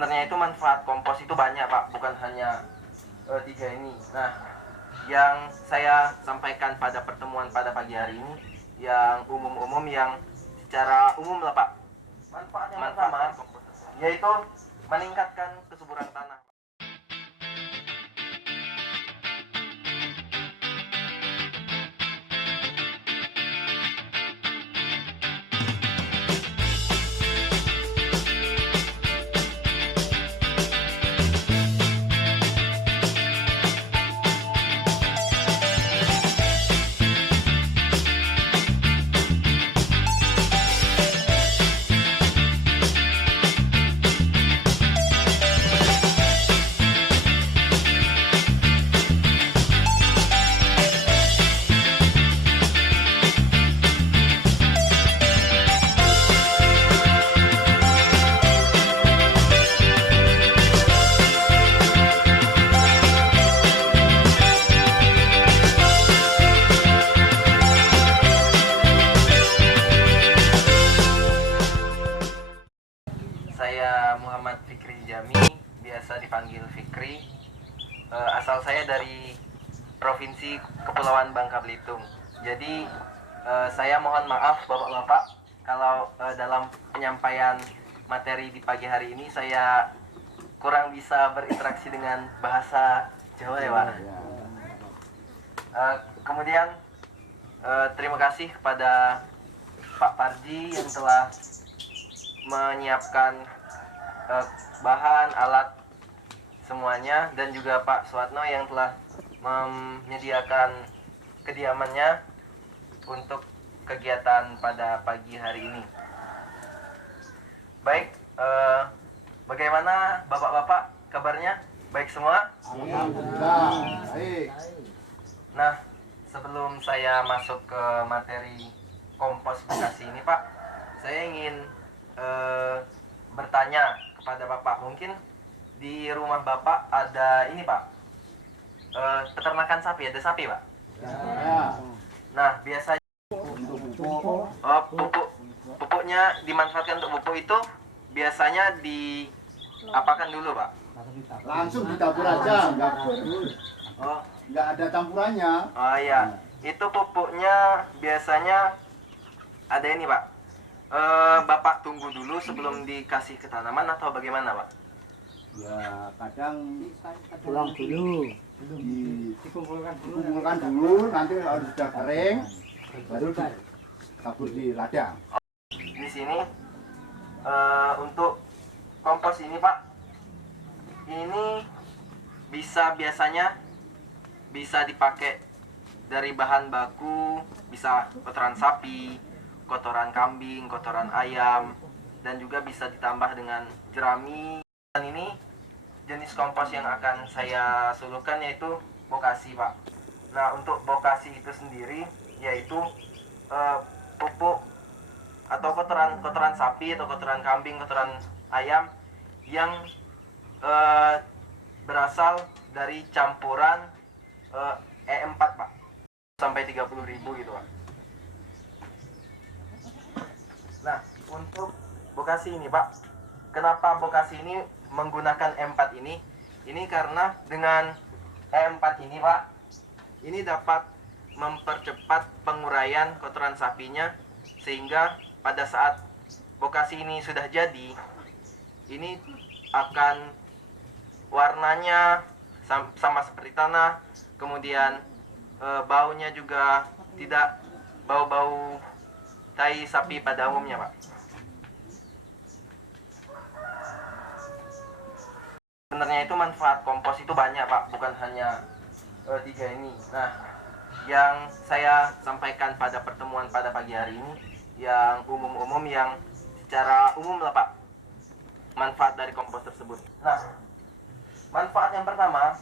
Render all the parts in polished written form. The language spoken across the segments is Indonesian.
Sebenarnya itu manfaat kompos itu banyak Pak, bukan hanya tiga ini. Nah, yang saya sampaikan pada pertemuan pada pagi hari ini, yang umum-umum, yang secara umum lah Pak, manfaat kompos, yaitu meningkatkan kesuburan tanah. Saya Muhammad Fikri Jami, biasa dipanggil Fikri. Asal saya dari Provinsi Kepulauan Bangka Belitung. Jadi saya mohon maaf Bapak-Bapak kalau dalam penyampaian materi di pagi hari ini saya kurang bisa berinteraksi dengan bahasa Jawa ya Pak. Kemudian terima kasih kepada Pak Parji yang telah menyiapkan bahan, alat semuanya, dan juga Pak Suatno yang telah menyediakan kediamannya untuk kegiatan pada pagi hari ini. Baik, bagaimana Bapak-Bapak kabarnya? Baik semua? Baik. Nah, sebelum saya masuk ke materi kompos Bekasi ini Pak, saya ingin bertanya kepada Bapak. Mungkin di rumah Bapak ada ini Pak, peternakan sapi, ada sapi Pak? Ya. Nah, biasanya Untuk pupuk pupuknya dimanfaatkan untuk pupuk itu biasanya diapakan dulu Pak? langsung ditabur aja, Oh, nggak ada campurannya. oh iya, itu pupuknya biasanya ada ini Pak. Bapak tunggu dulu sebelum dikasih ke tanaman atau bagaimana Pak? Ya kadang pulang dulu, dikumpulkan dulu, nanti kalau sudah kering baru ditabur di ladang. Di sini untuk kompos ini Pak, ini biasanya bisa dipakai dari bahan baku, bisa kotoran sapi, kotoran kambing, kotoran ayam, dan juga bisa ditambah dengan jerami. Dan ini jenis kompos yang akan saya suluhkan yaitu bokasi Pak. Nah, untuk bokasi itu sendiri yaitu pupuk atau kotoran sapi atau kotoran kambing, kotoran ayam yang berasal dari campuran E4 Pak, sampai 30.000 gitu Pak. Nah, untuk bokasi ini Pak, kenapa bokasi ini menggunakan E4 ini? Ini karena dengan E4 ini Pak, ini dapat mempercepat penguraian kotoran sapinya, sehingga pada saat bokasi ini sudah jadi, ini akan warnanya sama seperti tanah, kemudian baunya juga tidak bau-bau tai sapi pada umumnya Pak. Sebenarnya itu manfaat kompos itu banyak Pak, bukan hanya tiga ini. Nah, yang saya sampaikan pada pertemuan pada pagi hari ini, yang umum-umum, yang secara umum lah Pak, manfaat dari kompos tersebut. Nah, manfaat yang pertama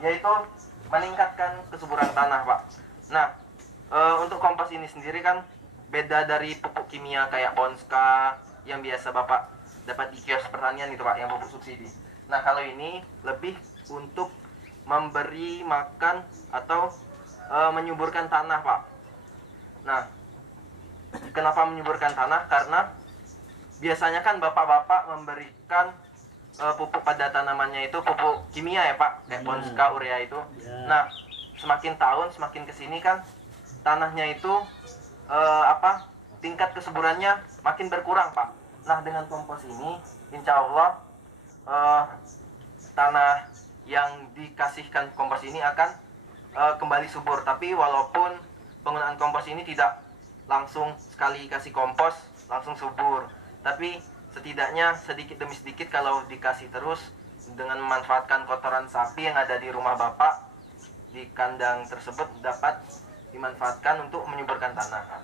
yaitu meningkatkan kesuburan tanah Pak. Nah, untuk kompos ini sendiri kan beda dari pupuk kimia kayak Bonska yang biasa Bapak dapat di kios pertanian itu Pak, yang pupuk subsidi. Nah, kalau ini lebih untuk memberi makan atau menyuburkan tanah Pak. Nah, kenapa menyuburkan tanah? Karena biasanya kan bapak-bapak memberikan pupuk pada tanamannya itu pupuk kimia ya Pak, kayak Bonska, urea itu. Nah, semakin tahun semakin kesini kan tanahnya itu tingkat kesuburannya makin berkurang Pak. Nah, dengan kompos ini insya Allah tanah yang dikasihkan kompos ini akan kembali subur. Tapi walaupun penggunaan kompos ini tidak langsung sekali kasih kompos langsung subur, tapi setidaknya sedikit demi sedikit kalau dikasih terus dengan memanfaatkan kotoran sapi yang ada di rumah Bapak di kandang tersebut dapat dimanfaatkan untuk menyuburkan tanah.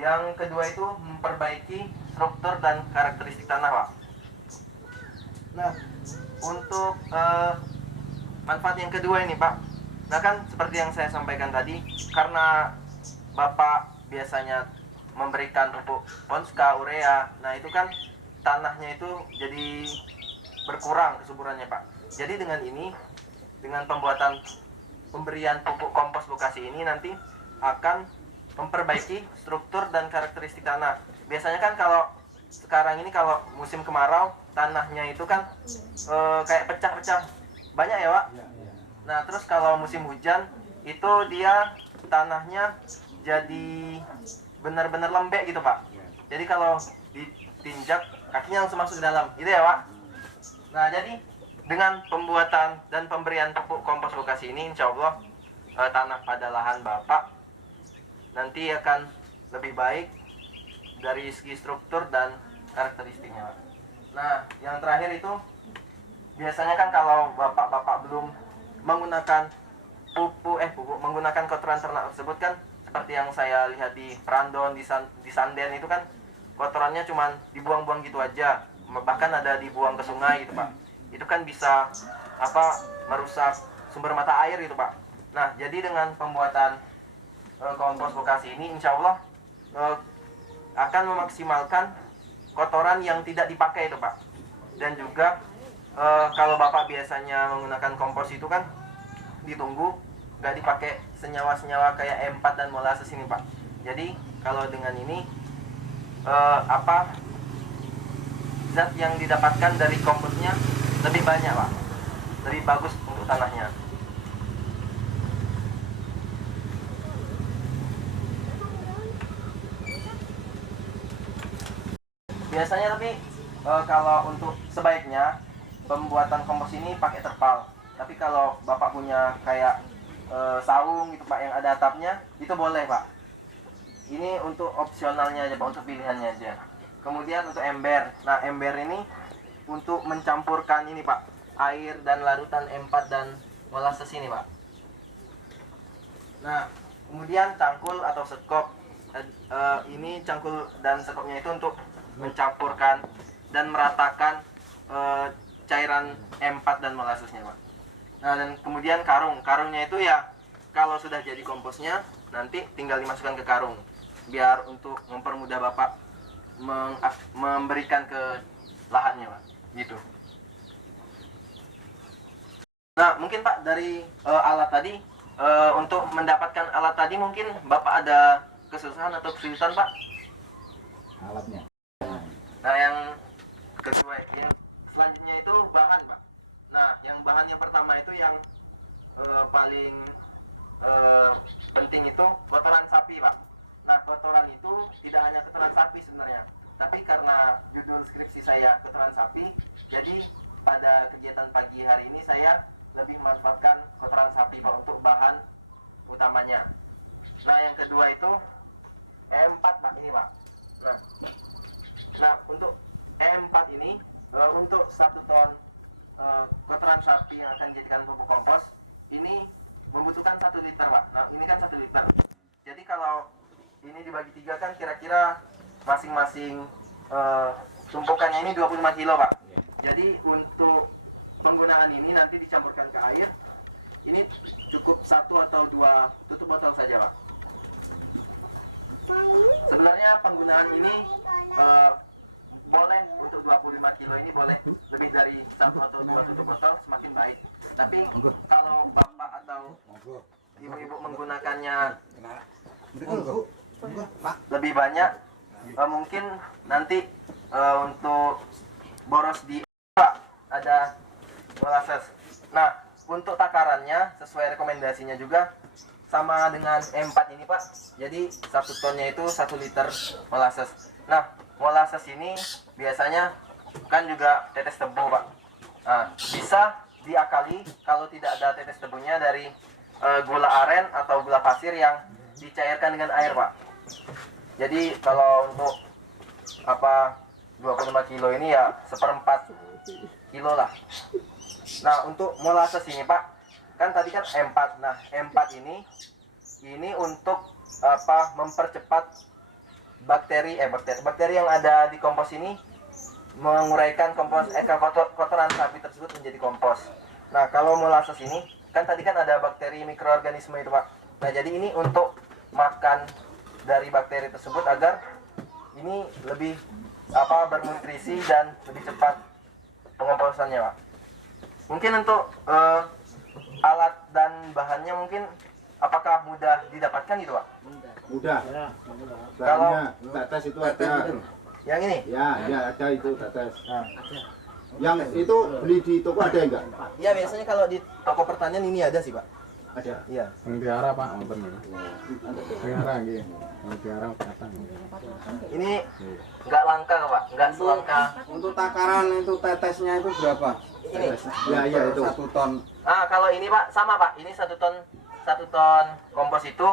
Yang kedua itu memperbaiki struktur dan karakteristik tanah Pak. Nah, untuk manfaat yang kedua ini Pak, nah kan seperti yang saya sampaikan tadi, karena Bapak biasanya memberikan pupuk Bonska, urea, nah itu kan tanahnya itu jadi berkurang kesuburannya Pak. Jadi dengan ini, dengan pemberian pupuk kompos Bokasi ini nanti akan memperbaiki struktur dan karakteristik tanah. Biasanya kan kalau sekarang ini kalau musim kemarau tanahnya itu kan kayak pecah-pecah banyak ya Pak. Nah terus kalau musim hujan itu dia tanahnya jadi benar-benar lembek gitu Pak. Jadi kalau diinjak kakinya langsung masuk ke dalam gitu ya Pak. Nah jadi dengan pembuatan dan pemberian pupuk kompos Bokasi ini insya Allah tanah pada lahan Bapak nanti akan lebih baik dari segi struktur dan karakteristiknya Pak. Nah yang terakhir itu biasanya kan kalau Bapak belum menggunakan menggunakan kotoran ternak tersebut kan seperti yang saya lihat di Prandon, di Sanden itu kan kotorannya cuma dibuang-buang gitu aja, bahkan ada dibuang ke sungai gitu Pak. Itu kan bisa merusak sumber mata air itu Pak. Nah jadi dengan pembuatan kompos Bokasi ini insya Allah akan memaksimalkan kotoran yang tidak dipakai itu Pak. Dan juga kalau Bapak biasanya menggunakan kompos itu kan ditunggu nggak dipakai senyawa-senyawa kayak M4 dan molasses ini Pak. Jadi kalau dengan ini zat yang didapatkan dari komposnya lebih banyak Pak, lebih bagus untuk tanahnya. Biasanya tapi kalau untuk sebaiknya pembuatan kompos ini pakai terpal. Tapi kalau Bapak punya kayak saung gitu Pak yang ada atapnya, itu boleh Pak. Ini untuk opsionalnya aja Pak, untuk pilihannya aja. Kemudian untuk ember. Nah ember ini untuk mencampurkan ini Pak, air dan larutan M4 dan molasses ini Pak. Nah kemudian cangkul atau sekop. Ini cangkul dan sekopnya itu untuk mencampurkan dan meratakan cairan M4 dan molassesnya Pak. Nah dan kemudian karungnya itu ya kalau sudah jadi komposnya nanti tinggal dimasukkan ke karung biar untuk mempermudah Bapak memberikan ke lahannya Pak, gitu. Nah mungkin Pak dari alat tadi untuk mendapatkan alat tadi mungkin Bapak ada kesusahan atau kesulitan Pak? Alatnya. Nah yang kedua yang selanjutnya itu bahan Pak. Nah yang bahan yang pertama itu yang paling penting itu kotoran sapi Pak. Nah kotoran itu tidak hanya kotoran sapi sebenarnya, tapi karena judul skripsi saya kotoran sapi, jadi pada kegiatan pagi hari ini saya lebih memanfaatkan kotoran sapi Pak untuk bahan utamanya. Nah yang kedua itu E4 Pak, ini Pak. Nah untuk E4 ini untuk 1 ton kotoran sapi yang akan dijadikan pupuk kompos ini membutuhkan 1 liter Pak. Nah ini kan 1 liter. Jadi kalau ini dibagi 3 kan kira-kira masing-masing tumpukannya ini 25 kilo Pak. Jadi untuk penggunaan ini nanti dicampurkan ke air. Ini cukup 1 atau 2 tutup botol saja Pak. Sebenarnya penggunaan ini boleh untuk 25 kilo ini boleh lebih dari 1 atau 2 tutup botol semakin baik. Tapi kalau Bapak atau ibu-ibu menggunakannya lebih banyak, mungkin nanti untuk boros di ada molasses. Nah, untuk takarannya sesuai rekomendasinya juga sama dengan M4 ini Pak. Jadi 1 tonnya itu 1 liter molasses. Nah, molasses ini biasanya kan juga tetes tebu Pak. Nah, bisa diakali kalau tidak ada tetes tebunya dari gula aren atau gula pasir yang dicairkan dengan air Pak. Jadi kalau untuk 25 kilo ini ya 1/4 kilo lah. Nah, untuk molasses ini Pak, kan tadi kan M4. Nah, M4 ini untuk mempercepat bakteri yang ada di kompos ini, menguraikan kotoran sapi tersebut menjadi kompos. Nah, kalau molasses ini kan tadi kan ada bakteri mikroorganisme itu Pak. Nah, jadi ini untuk makan dari bakteri tersebut agar ini lebih bernutrisi dan lebih cepat pengomposannya Pak. Mungkin untuk alat dan bahannya mungkin apakah mudah didapatkan gitu Pak? Mudah. Kalau tetes itu ada. yang ini? Ya ada itu tetes. Nah. Yang itu beli di toko ada enggak? Ya biasanya kalau di toko pertanian ini ada sih Pak. Ada. Iya. Yang piara Pak. Piara gitu. Piara. Ini nggak langka Pak, nggak selangka. Untuk takaran itu tetesnya itu berapa? Ini. Ya itu. 1 ton. Nah, kalau ini Pak sama Pak. Ini 1 ton kompos itu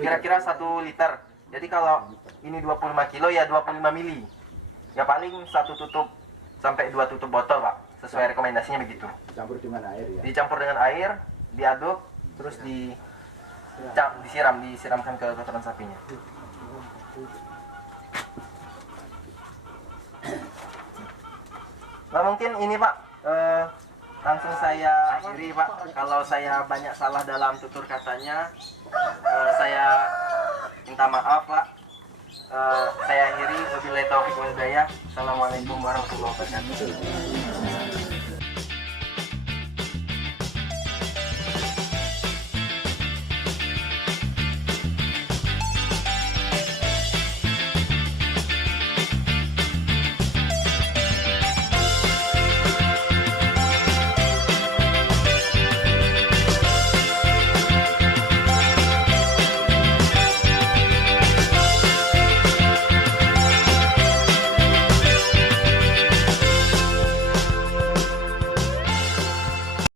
kira-kira 1 liter. Jadi kalau ini 25 kilo ya 25 mili. Ya paling 1 tutup sampai 2 tutup botol Pak. Sesuai rekomendasinya begitu. Campur dengan air ya. Dicampur dengan air, diaduk, terus disiramkan ke kotoran sapinya. Nah, mungkin ini Pak, langsung saya akhiri Pak. Kalau saya banyak salah dalam tutur katanya, saya minta maaf Pak. Saya akhiri. Wabillahi taufiq wal hidayah. Assalamualaikum warahmatullahi wabarakatuh.